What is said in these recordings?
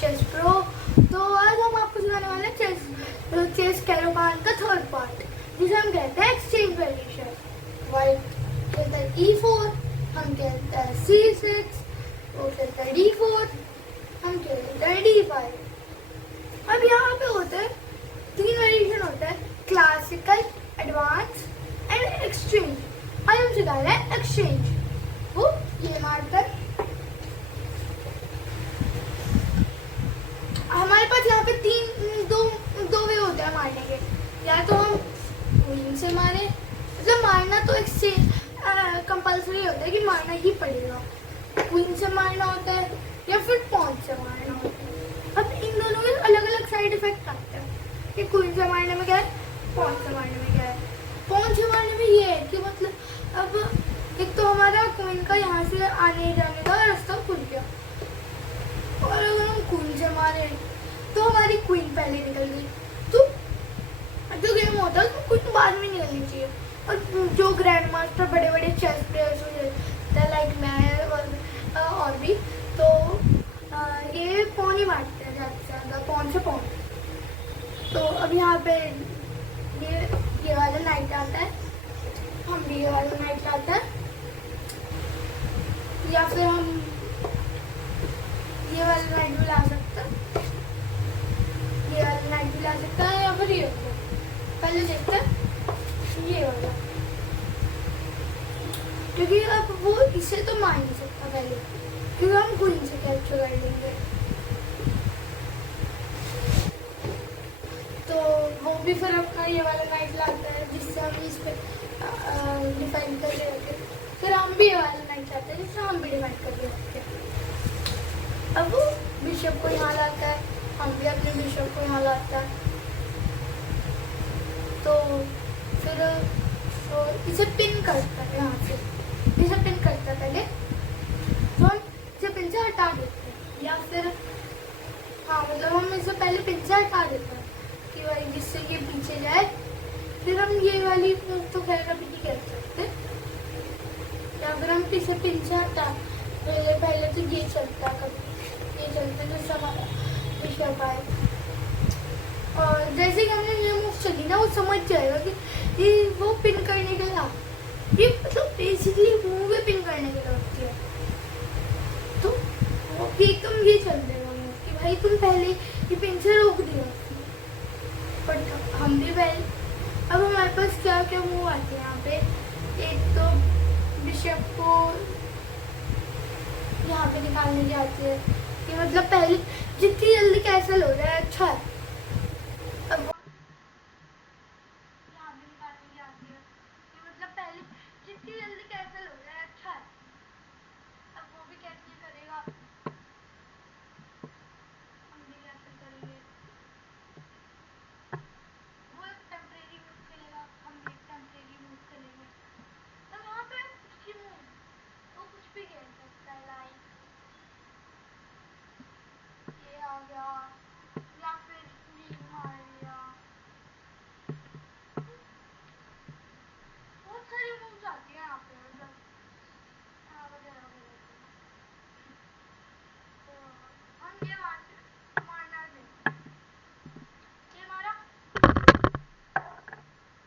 Chess pro. तो आज हम आपको सिखाने वाले हैं चेस कैरोबान का थर्ड पार्ट, जिसे हम कहते हैं एक्सचेंज वेरिएशन। वाइट खेलता है E4, हम खेलते हैं C6, वो खेलता है D4, हम खेलते हैं D5। अब यहाँ पे होते हैं 3 वेरिएशन होते हैं, क्लासिकल, एडवांस एंड एक्सचेंज। आज हम सिखा रहे हैं एक्सचेंज। वो ये मारकर हमारे पास यहाँ पे दो वे होते हैं मारने के। या तो हम क्वीन से मारे, मतलब मारना तो एक्सचेंज कंपल्सरी होता है कि मारना ही पड़ेगा। क्वीन से मारना होता है या फिर पॉन से मारना होता है। अब इन दोनों के अलग अलग साइड इफेक्ट आते हैं कि क्वीन से मारने में क्या है, पॉन से मारने में क्या है। पॉन से मारने में ये है कि मतलब अब एक तो हमारा क्वीन का यहाँ से आने जाने का रास्ता खुल गया, और अगर हम क्वीन से मारे तो हमारी क्वीन पहले निकल गई। तो जो गेम होता है तो क्वीन बाद में निकलनी चाहिए। और जो ग्रैंड मास्टर बड़े बड़े चेस प्लेयर्स होते हैं लाइक मैं और भी, तो ये पॉन ही मारते हैं ज़्यादा से ज़्यादा, पॉन से पॉन। तो अब यहाँ पे ये वाला नाइट आता है, हम भी ये वाला नाइट आता है, या फिर हम ये वाला नाइट भी ला सकते हैं, ये वाला नाइट भी ला सकता है, या फिर ये वाला। पहले देखते हैं ये वाला, क्योंकि अब वो इसे तो मार नहीं सकता पहले, क्योंकि हम क्वीन से कैप्चर कर लेंगे। तो वो भी फिर अपना ये वाला नाइट लाता है जिससे हम इस पे डिफाइन कर लेंगे। फिर हम भी ये वाला नाइट लाते हैं जिससे हम भी डिफाइन कर सकते हैं। अब वो बिशप को यहाँ लाता है, हम भी अपने बिशप को यहाँ लाता है। तो फिर वो इसे पिन करता है, यहाँ से इसे पिन करता है पहले, तो हम इसे पिन से हटा देते हैं, या फिर हाँ मतलब हम इसे पहले पिन से हटा देते हैं कि भाई जिससे ये पीछे जाए। फिर हम ये वाली तो खैर कभी नहीं कर सकते, या फिर हम इसे पिन से हटा पहले तो ये चलता कभी ये चलते जैसे हमारा बिशप आए, और जैसे कि हमने ये मूव चली ना वो समझ जाएगा कि ये वो पिन करने के लिए, ये मतलब बेसिकली मूव है पिन करने के लिए होती है। तो वो एकदम ये चल देगा मूव कि भाई तुम पहले ये पिन से रोक दिया, बट हम भी पहले। अब हमारे पास क्या क्या मूव आते हैं यहाँ पे, एक तो बिशप को यहाँ पे निकालने की आती है कि मतलब पहले जितनी जल्दी कैंसिल हो जाए अच्छा है। अब यहाँ पे निकालने की आती है कि मतलब पहले जितनी जल्दी कैंसिल हो जाए अच्छा है। अब वो भी कैंसिल करेगा, हम भी कैंसिल करेंगे। वो एक टेम्परेरी मूव खेलेगा, हम भी एक टेम्परेरी मूव खेलेंगे। तो वहाँ पे उसकी मूव वो कुछ भी खेल सकता है, लाइक ये आ गया या फिर नील मार लिया। बहुत सारी मूव्स आती है यहाँ पे, मतलब वगैरह वगैरह। तो हम ये वहाँ से मारना नहीं, ये मारा,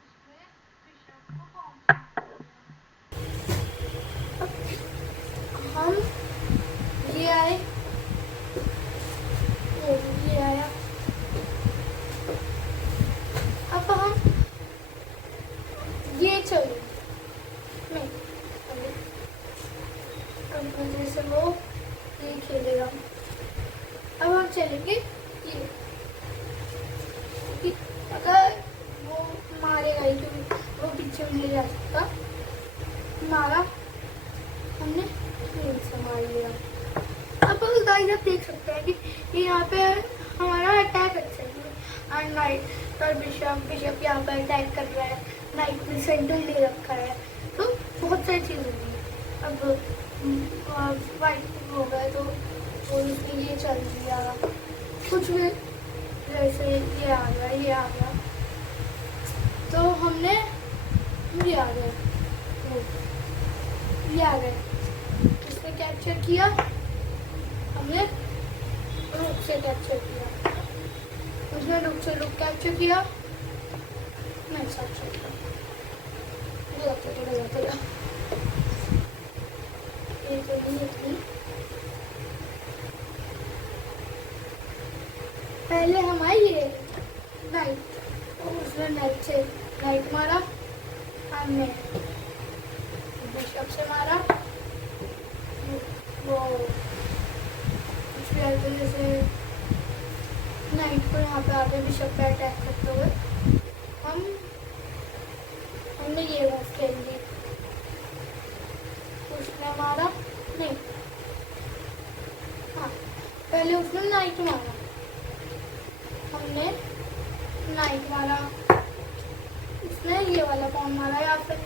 इसमें बिशप को कौन सा हम ये आए, ये आया। अब हम ये चले नहीं, अब जैसे वो ये खेलेगा। अब हम चलेंगे ये, कि अगर वो मारेगा ही क्योंकि वो पीछे नहीं जा सकता, मारा हमने क्वीन से मार लिया। अब गाइस आप देख सकते हैं कि ये यहाँ पे हमारा अटैक अच्छा है, और नाइट और बिशप यहाँ पर अटैक कर रहा है, नाइट में सेंटर ले रखा है, तो बहुत सारी चीज़ होगी। अब वाइट हो गया तो उसमें ये चल दिया, कुछ भी जैसे ये आ गया, ये आ गया, तो हमने ये आ गया, ये आ गया, इसने कैप्चर किया, हमने रुक से कैप्चर किया, उसने रुक से रुक कैप्चर किया, मैं साथ चल रहा गलत हो गया। ये तो नहीं थी, पहले हम आए ये नाइट, और उसने नाइट से नाइट मारा, हमने बिशप से मारा, वो जैसे नाइट को यहाँ पे आके बिशप पे अटैक करते हुए हमने ये मूव खेल ली, उसने मारा नहीं, हाँ पहले उसने नाइट मारा, हमने नाइट मारा, उसने ये वाला पॉन मारा, या फिर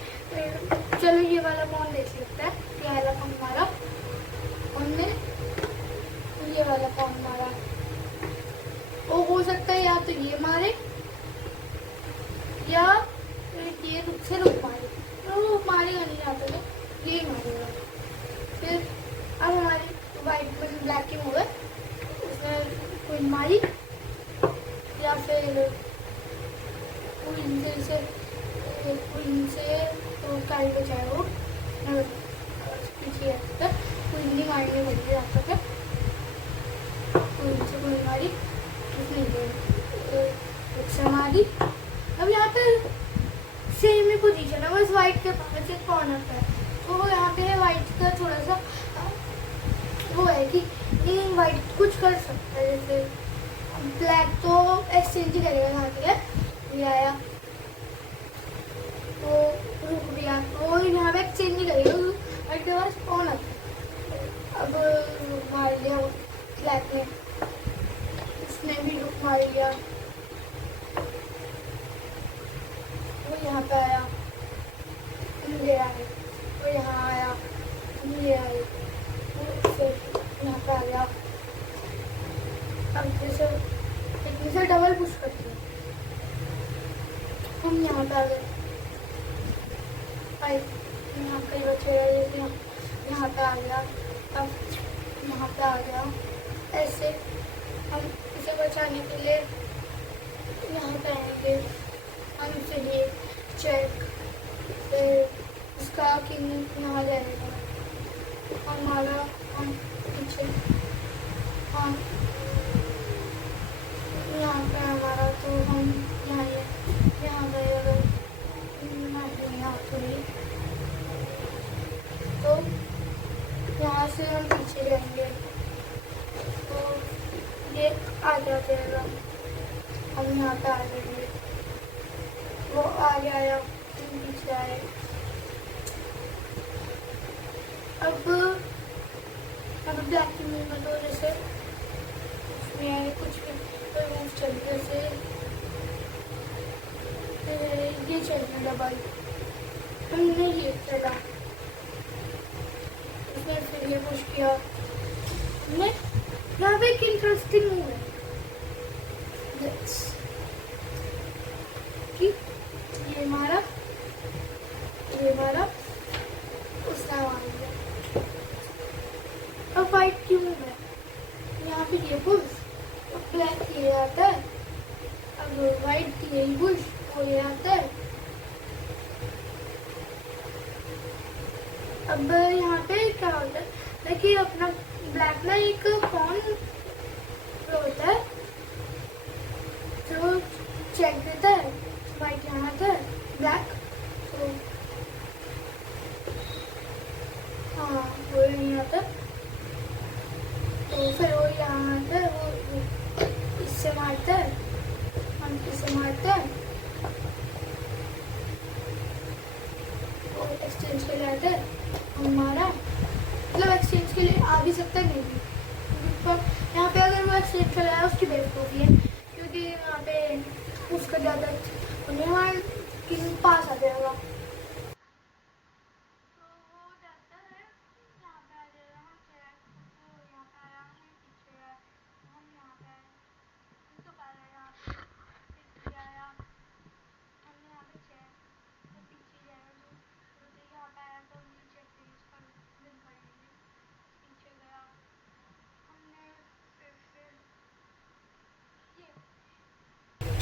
चलो ये वाला पॉन देख लेते हैं, ये वाला पॉन मारा, हमने ये वाला पॉन मारा, वो हो सकता है या तो ये मारे या ये रुक से रुक मारे, तो वो मारेगा नहीं आता तो ये मारेगा। फिर अब हमारी वाइट में ब्लैक की मूव है, उसने क्वीन मारी, या फिर क्वीन से तो काट के चाहे वो पीछे आता है, क्वीन नहीं मारने लगी आता है, क्वीन से क्वीन मारी, उसने से मारी। अब यहाँ पे सेम ही पोजीशन है, बस वाइट के पास एक कॉर्नर पे है, तो यहाँ पे वाइट का थोड़ा सा वो है कि ये वाइट कुछ कर सकता है, जैसे ब्लैक तो एक्सचेंज ही करेगा, यहाँ पे ये आया तो रुक गया, वो यहाँ पे एक्सचेंज नहीं करेगा, वाइट के पास कौन आता है। अब मार लिया ब्लैक ने, उसने भी रुक मार लिया, वो यहाँ पे आया, ले आए, वो यहाँ आया, ले आए, फिर यहाँ पे आ गया। अब जैसे डबल पुश करते हैं, हम यहाँ पे आ गए, यहाँ कई बच्चे यहाँ पे आ गया, अब यहाँ पे आ गया, ऐसे हम इसे बचाने के लिए यहाँ पे आएंगे, हम इसे लिए चेक, फिर इसका किंग यहाँ जाएगा, हमारा हम पीछे, हम यहाँ पे हमारा, तो हम यहाँ गए, अगर यहाँ थोड़ी, तो यहाँ से हम पीछे जाएंगे, तो ये आ जाएगा, हम यहाँ पे आ जाएंगे, वो आगे आया, पीछे आए। अब ब्लैक की मूव में तो जैसे उसमें कुछ भी कोई मूव चल, जैसे ये चलने डबल, हमने ये चला, उसने फिर ये पुश किया, हमने यहाँ पे एक इंटरेस्टिंग मूव है कि ये मारा, उसने मार दिया। अब वाइट की मूव है, यहाँ पे ये पुश, तो ब्लैक ये आता है, अब वाइट की यही पुश, वो ये आता है। अब यहाँ पे क्या होता है, देखिए अपना ब्लैक ना एक पॉन होता है जो चेक देता है, वाइट यहाँ आता है, ब्लैक तो हाँ वो नहीं आता, तो फिर वो यहाँ आता है, वो इससे मारता है, हम इसे मारते हैं, वो एक्सचेंज के लिए आता है, हमारा मतलब एक्सचेंज के लिए आ भी सकता है, नहीं भी, पर यहाँ पे अगर वो एक्सचेंज कर रहा है उसकी बेवकूफ़ी है, क्योंकि यहाँ पे उसका ज़्यादा यहाँ किंग पास आ जाएगा,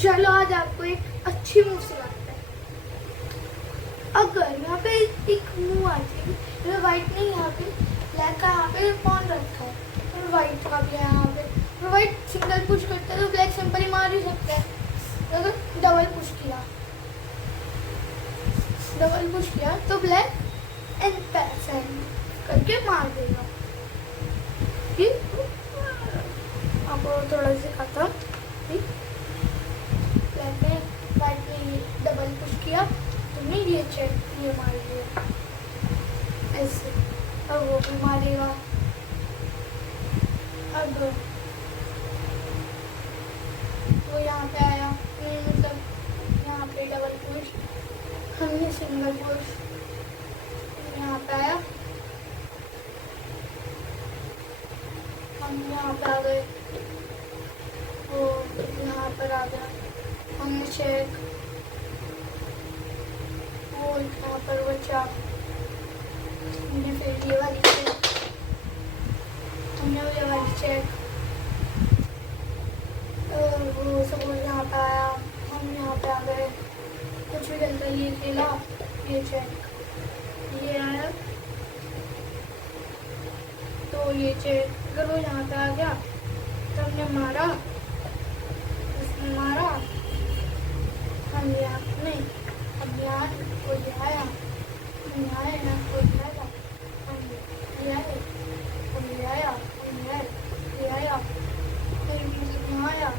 चलो आज आपको एक अच्छी मूव सिखाते हैं। अगर यहाँ पे एक मूव आती है, व्हाइट नहीं, यहाँ पे ब्लैक का यहाँ पे पॉन रखा है और व्हाइट का भी है यहाँ पे, और व्हाइट सिंगल पुश करता है तो ब्लैक सिंपली मार ही सकता है। अगर डबल पुश किया तो ब्लैक एंड पैस करके मार देगा। आपको थोड़ा सा सिखाता हूँ। ब्लैक ने व्हाइट ने डबल पुश किया, तुमने ये चेक ये मार दिया ऐसे, अब वो भी मारेगा। अब वो यहाँ पे आया, मतलब यहाँ पे डबल पुश, हमने सिंगल पुश, यहाँ पे आया, हम यहाँ पे आ गए, वो यहाँ पर आ गया, हमने चेक, वो यहाँ पर बचा, हमने फिर ये वाली चेक, हमने ये वाली चेक, और वो सब यहाँ पे आया, हम यहाँ पे आ गए, कुछ भी खेलता ये खेला, ये चेक, ये आया तो ये चेक, अगर वो यहाँ पे आ गया तो हमने मारा, उसने मारा, हम यहाँ नहीं, अब यहाँ वो ये आया, हम यहाँ आए ना, वो ये आया, हम ये आए, हम ये आया, हम ये आया, फिर मतलब यहाँ आया,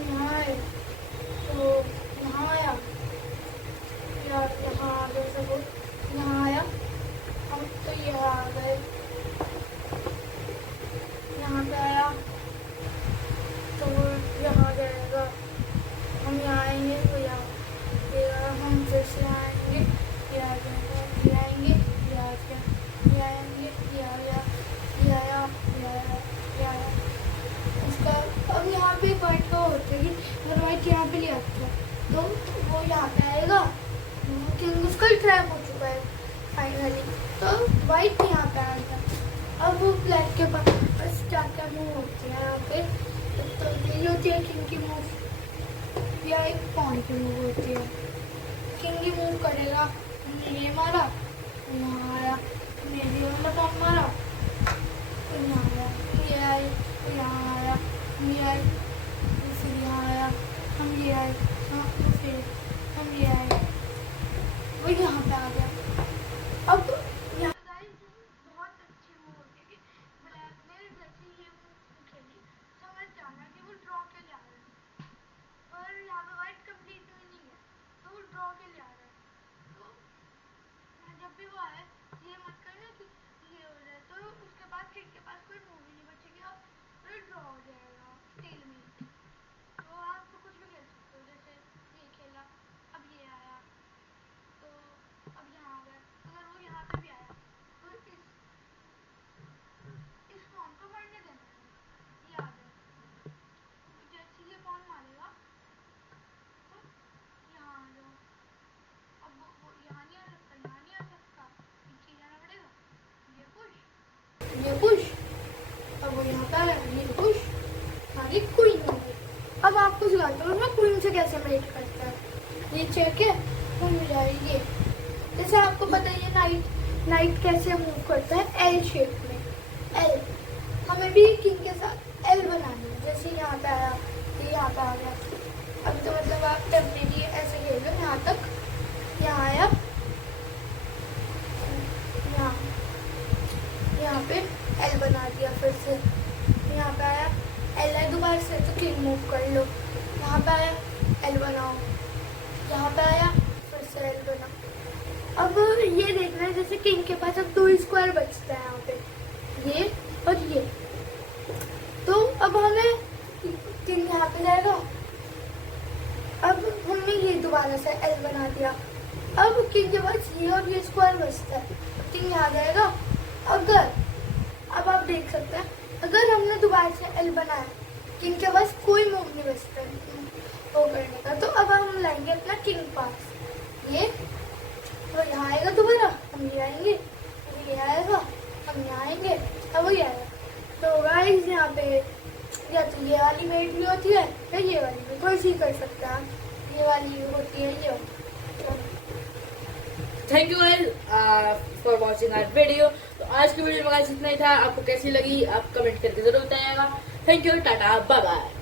यहाँ आए तो यहाँ आया, यार यहाँ आ गए सब, यहाँ आया, हम तो यहाँ आ गए, यहाँ पे आया तो वो यहाँ जाएगा, हम यहाँ आएंगे तो यहाँ देगा, हम फिर से आएंगे, ये आ जाएगा, ये आएंगे, ये आ गया, ये आएंगे, ये आ गया, ये आया, ये आया, ये आया उसका। अब यहाँ पे व्हाइट का होता है कि अगर व्हाइट यहाँ पे ले आता है तो वो यहाँ पे आएगा, क्योंकि उसका ट्रैप हो चुका है फाइनली, तो व्हाइट यहाँ पे आएगा। अब वो ब्लैक के पास क्या क्या मूव होती है यहाँ पे, तो ये होती है किंग की मूव या एक पॉन की मूव होती है। किंग की मूव करेगा, हमने ये मारा, यहाँ आया, मेरी वाला पॉन मारा, यहाँ आया, ये आए, यहाँ आया, ये आए, फिर यहाँ आया, हम ये आए, फिर हम ये आए, वो यहाँ पे आ गया। अब यहाँ बहुत अच्छी मूव होती है कि ब्लैक ने जैसे ये मूव खेली, समझ जाना कि वो ड्रॉ के लिए आ रहा है, और यहाँ पे व्हाइट कंप्लीट नहीं है तो वो ड्रॉ के लिए आ रहा है। तो जब भी वो आए ये मत करना कि ये हो जाए तो उसके बाद किंग के पास कोई मूव ही नहीं बचेगी और फिर ड्रॉ हो जाएगा स्टील में। तो आप तो कुछ भी खेल सकते हो, जैसे ये खेला, अब ये आया तो अब यहाँ आ गया, अगर वो यहाँ पे भी आया तो इस पॉन को मरने देना है, ये आ गया, जैसे ये पॉन मारेगा तो यहाँ आ जाओ, अब वो यहाँ नहीं आ सकता, यहाँ नहीं आ सकता, पीछे जाना पड़ेगा, ये पुश, अब वो यहाँ पे आया, ये पुश, आगे क्वीन हो गई। अब आपको सिखाता हूँ मैं क्वीन से कैसे मेट करता है। ये चेक है, घूम जाएगी, जैसे आपको पता है ये नाइट कैसे मूव करता है, एल शेप में, एल, हमें भी किंग के साथ एल बनानी है, जैसे यहाँ पे आया, ये यहाँ पे आ गया, अब तो मतलब आप टेम्परेरी ऐसे खेल लो, यहाँ तक, यहाँ आया, यहाँ पे एल बना दिया, फिर से यहाँ पे आया, एल है दोबारा से तो किंग मूव कर लो, यहाँ पे आया, एल बनाओ, यहाँ पे आया, फिर से एल बनाओ। अब ये देखना है जैसे किंग के पास अब 2 स्क्वायर बचता है यहाँ पे, ये और ये, तो अब हमें किंग यहाँ पे जाएगा, अब हमने ये दोबारा से एल बना दिया, अब किंग के पास ये और ये स्क्वायर बचता है, किंग यहाँ जाएगा। अगर अब आप देख सकते हैं अगर हमने दोबारा से एल बनाया, किंग के पास कोई मूव नहीं बचता वो करने का, तो अब हम लाएंगे अपना किंग पास, ये तो यहाँ आएगा दोबारा, हम ये आएंगे, ये आएगा, हम यहाँ आएंगे, अब वो आएगा। तो गाइस यहाँ पे या तो ये वाली मेड भी होती है या ये वाली भी, कोई सी कर सकता है। ये वाली होती है ये। Thank you guys for watching our video. तो आज की वीडियो में गाइस इतना ही था। आपको कैसी लगी आप कमेंट करके जरूर बताइएगा। Thank you, tata, bye bye.